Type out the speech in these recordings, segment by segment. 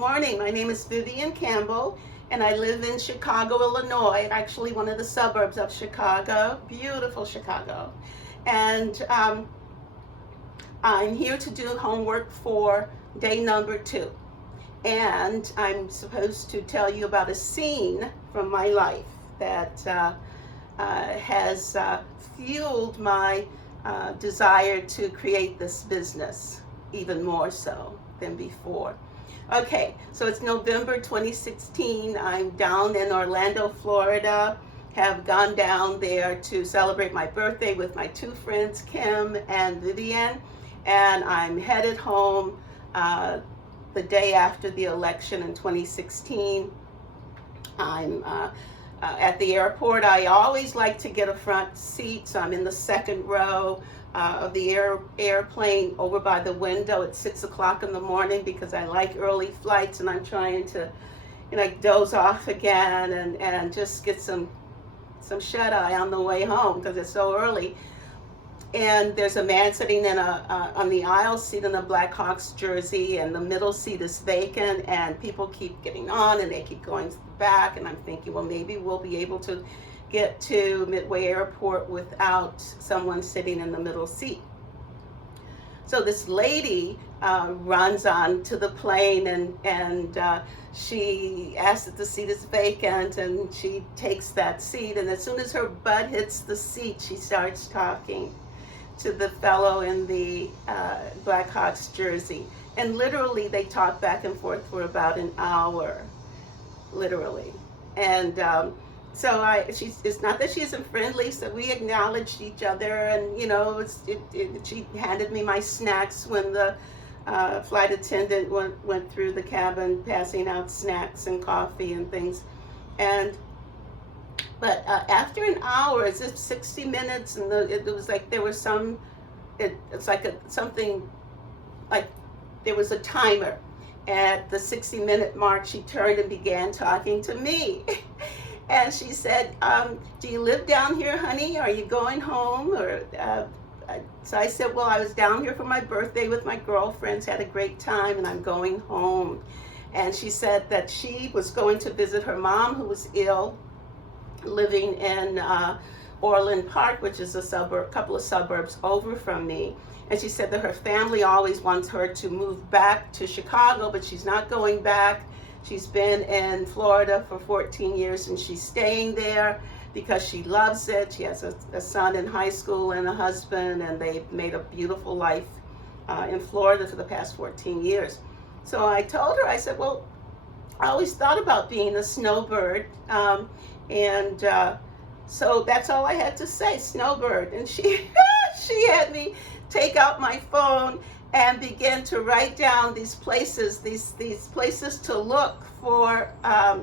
morning. My name is Vivian Campbell, and I live in Chicago, Illinois, actually one of the suburbs of Chicago, beautiful Chicago. And I'm here to do homework for day number 2. And I'm supposed to tell you about a scene from my life that has fueled my desire to create this business even more so than before. Okay, so it's November 2016. I'm down in Orlando, Florida. Have gone down there to celebrate my birthday with my 2 friends, Kim and Vivian. And I'm headed home the day after the election in 2016. I'm at the airport. I always like to get a front seat, so I'm in the second row of the airplane over by the window at 6 o'clock in the morning because I like early flights, and I'm trying to, doze off again and just get some shut-eye on the way home because it's so early. And there's a man sitting in on the aisle seat in a Blackhawks jersey, and the middle seat is vacant, and people keep getting on and they keep going to the back, and I'm thinking, well, maybe we'll be able to get to Midway Airport without someone sitting in the middle seat. So this lady runs on to the plane, and she asks if the seat is vacant, and she takes that seat, and as soon as her butt hits the seat, she starts talking to the fellow in the Blackhawks jersey. And literally they talk back and forth for about an hour, literally. And so it's not that she isn't friendly, so we acknowledged each other, and she handed me my snacks when the flight attendant went through the cabin passing out snacks and coffee and things. But after an hour, as if 60 minutes, and it was like there was it's like something like there was a timer. At the 60-minute mark, she turned and began talking to me. And she said, do you live down here, honey? Are you going home? So I said, well, I was down here for my birthday with my girlfriends, had a great time, and I'm going home. And she said that she was going to visit her mom, who was ill, living in Orland Park, which is a couple of suburbs over from me. And she said that her family always wants her to move back to Chicago, but she's not going back. She's been in Florida for 14 years, and she's staying there because she loves it. She has a son in high school and a husband, and they've made a beautiful life in Florida for the past 14 years. So I told her, I said, well, I always thought about being a snowbird. So that's all I had to say, snowbird. And she had me take out my phone and begin to write down these places to look for a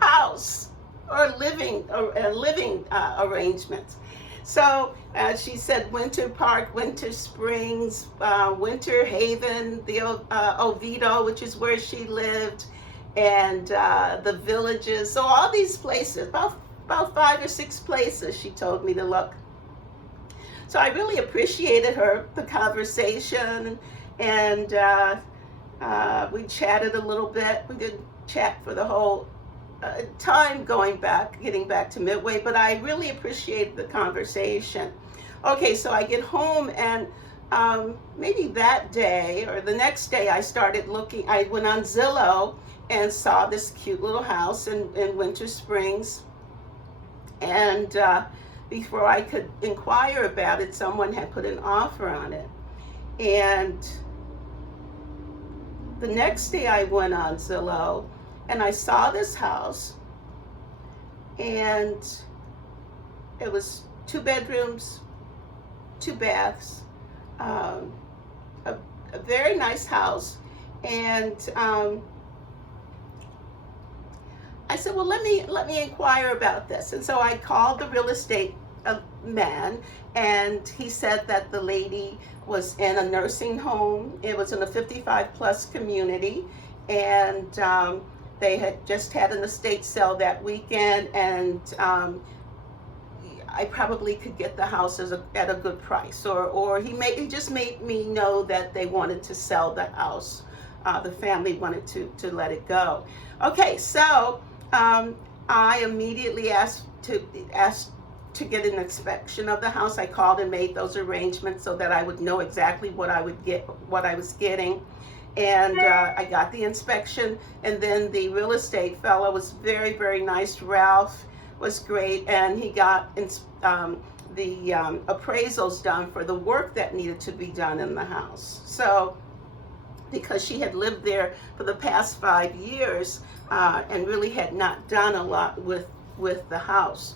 house or living arrangements. So she said Winter Park, Winter Springs, Winter Haven, the Oviedo, which is where she lived, and the Villages. So all these places, about 5 or 6 places she told me to look. So I really appreciated the conversation, and we chatted a little bit. We didn't chat for the whole time getting back to Midway, but I really appreciated the conversation. Okay, so I get home, and maybe that day or the next day I started looking. I went on Zillow and saw this cute little house in Winter Springs, and before I could inquire about it, someone had put an offer on it. And the next day I went on Zillow and I saw this house, and it was 2 bedrooms, 2 baths, a very nice house. And I said, well, let me inquire about this. And so I called the real estate man, and he said that the lady was in a nursing home. It was in a 55-plus community, and they had just had an estate sale that weekend, and I probably could get the house at a good price, or he just made me know that they wanted to sell the house. The family wanted to let it go. Okay, so I immediately asked to get an inspection of the house. I called and made those arrangements so that I would know exactly what I was getting. And I got the inspection, and then the real estate fellow was very, very nice. Ralph was great, and he got the appraisals done for the work that needed to be done in the house. So, because she had lived there for the past 5 years and really had not done a lot with the house.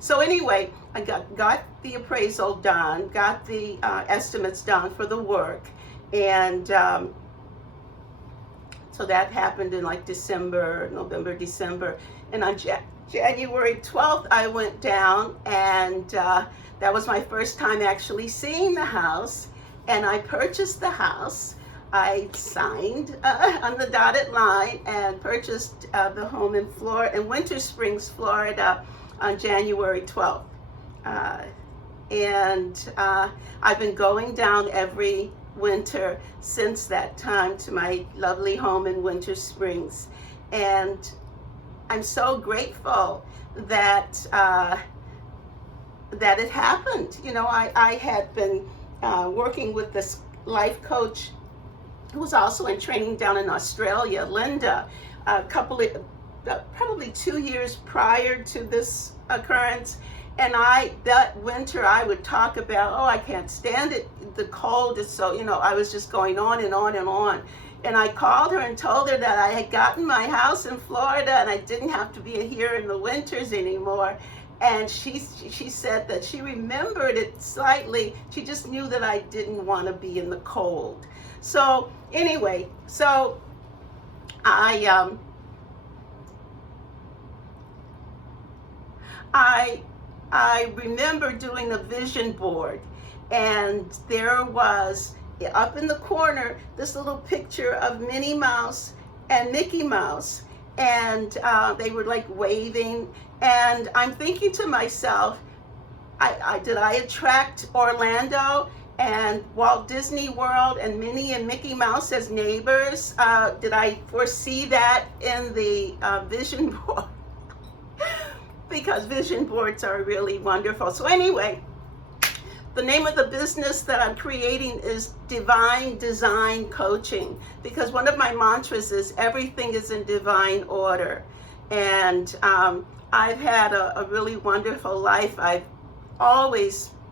So anyway, I got the appraisal done, got the estimates done for the work, and so that happened in like November, December, and on January 12th, I went down, and that was my first time actually seeing the house, and I purchased the house. I signed on the dotted line and purchased the home in Winter Springs, Florida, on January 12th. And I've been going down every winter since that time to my lovely home in Winter Springs. And I'm so grateful that that it happened. You know, I had been working with this life coach who was also in training down in Australia, Linda, probably 2 years prior to this occurrence. And that winter, I would talk about, oh, I can't stand it, the cold is so, I was just going on and on and on. And I called her and told her that I had gotten my house in Florida and I didn't have to be here in the winters anymore. And she said that she remembered it slightly. She just knew that I didn't want to be in the cold. So anyway, so I remember doing a vision board, and there was up in the corner this little picture of Minnie Mouse and Mickey Mouse, and they were like waving, and I'm thinking to myself, did I attract Orlando and Walt Disney World and Minnie and Mickey Mouse as neighbors? Did I foresee that in the vision board? Because vision boards are really wonderful. So anyway, the name of the business that I'm creating is Divine Design Coaching, because one of my mantras is everything is in divine order. And I've had a really wonderful life. I've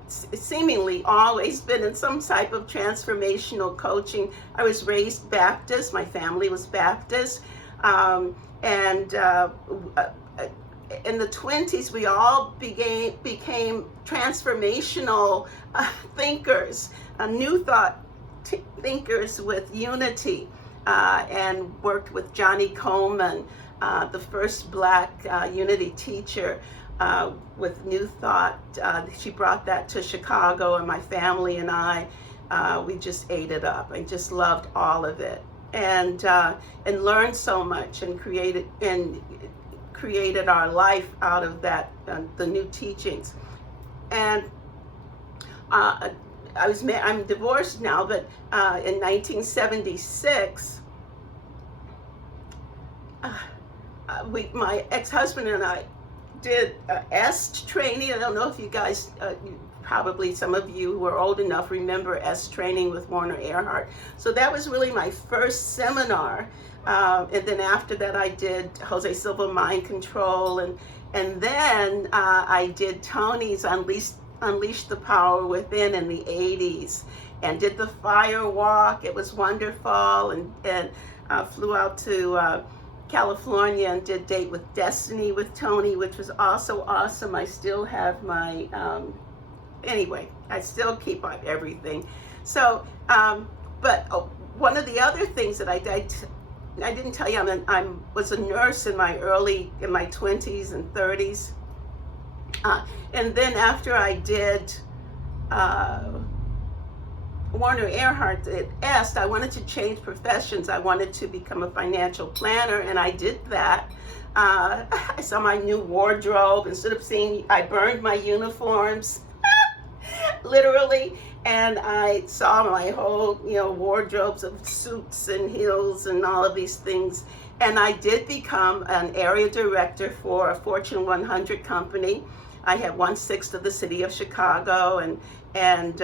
seemingly always been in some type of transformational coaching. I was raised Baptist. My family was Baptist. In the 20s, we all became transformational thinkers, new thought thinkers with unity, and worked with Johnny Coleman, the first Black unity teacher with New Thought. She brought that to Chicago, and my family and I, we just ate it up. I just loved all of it, and learned so much, and created our life out of that, the new teachings. And I'm divorced now, but in 1976, my ex-husband and I did EST training. I don't know if you guys, probably some of you who are old enough remember EST training with Warner Earhart. So that was really my first seminar. And then after that, I did Jose Silva Mind Control, and then I did Tony's Unleash the Power Within in the 80s, and did the fire walk. It was wonderful, and flew out to California and did Date with Destiny with Tony, which was also awesome. I still have my, anyway, I still keep on everything. So, but one of the other things that I didn't tell you, I was a nurse in my 20s and 30s. And then after I did, Warner Earhart asked, I wanted to change professions. I wanted to become a financial planner, and I did that. I saw my new wardrobe. Instead of I burned my uniforms, literally, and I saw my whole, wardrobes of suits and heels and all of these things. And I did become an area director for a Fortune 100 company. I had 1/6 of the city of Chicago, and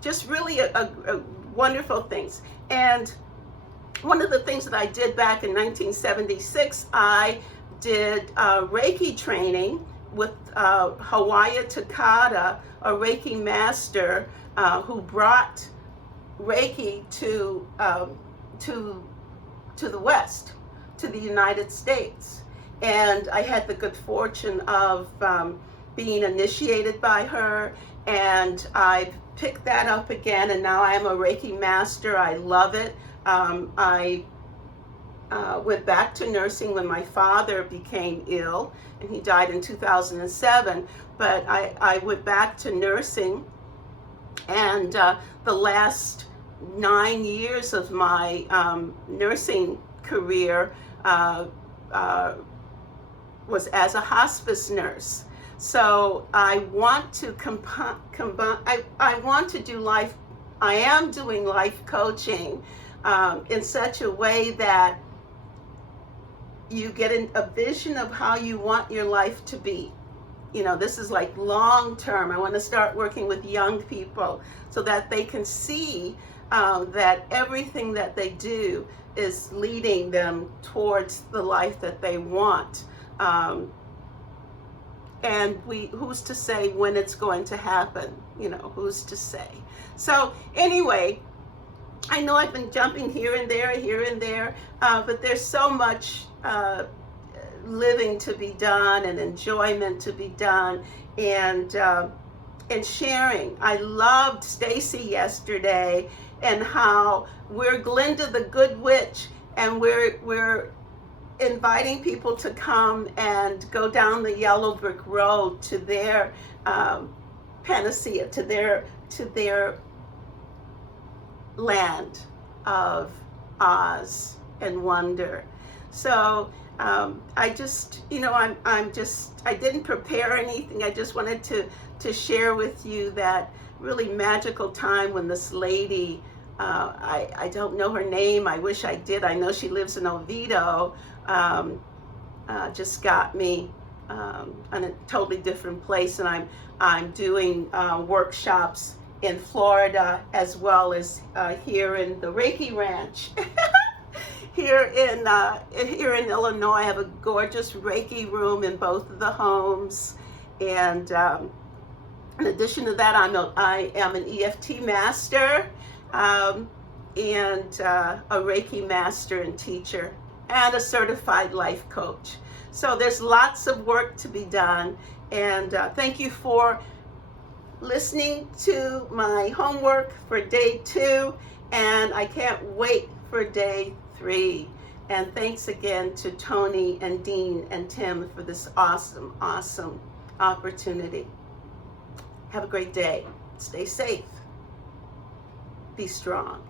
just really a wonderful things. And one of the things that I did back in 1976, I did Reiki training with Hawaii Takata, a Reiki master who brought Reiki to the West, to the United States. And I had the good fortune of being initiated by her, and I've picked that up again, and now I am a Reiki master. I love it. I went back to nursing when my father became ill, and he died in 2007, but I went back to nursing, and the last 9 years of my nursing career was as a hospice nurse. So I want to combine, I want to do life, I am doing life coaching in such a way that you get a vision of how you want your life to be. This is like long term. I want to start working with young people so that they can see that everything that they do is leading them towards the life that they want. And who's to say when it's going to happen? Who's to say? So anyway, I know I've been jumping here and there, but there's so much living to be done and enjoyment to be done, and sharing. I loved Stacy yesterday and how we're Glinda the Good Witch, and we're inviting people to come and go down the yellow brick road to their panacea, to their land of Oz and wonder. So I just, I didn't prepare anything. I just wanted to share with you that really magical time when this lady, I don't know her name. I wish I did. I know she lives in Oviedo. Just got me in a totally different place, and I'm doing workshops in Florida as well as here in the Reiki Ranch. Here in Illinois, I have a gorgeous Reiki room in both of the homes, and in addition to that, I am an EFT master, and a Reiki master and teacher, and a certified life coach. So there's lots of work to be done, and thank you for listening to my homework for day 2, and I can't wait for day 3. And thanks again to Tony and Dean and Tim for this awesome opportunity. Have a great day. Stay safe. Be strong.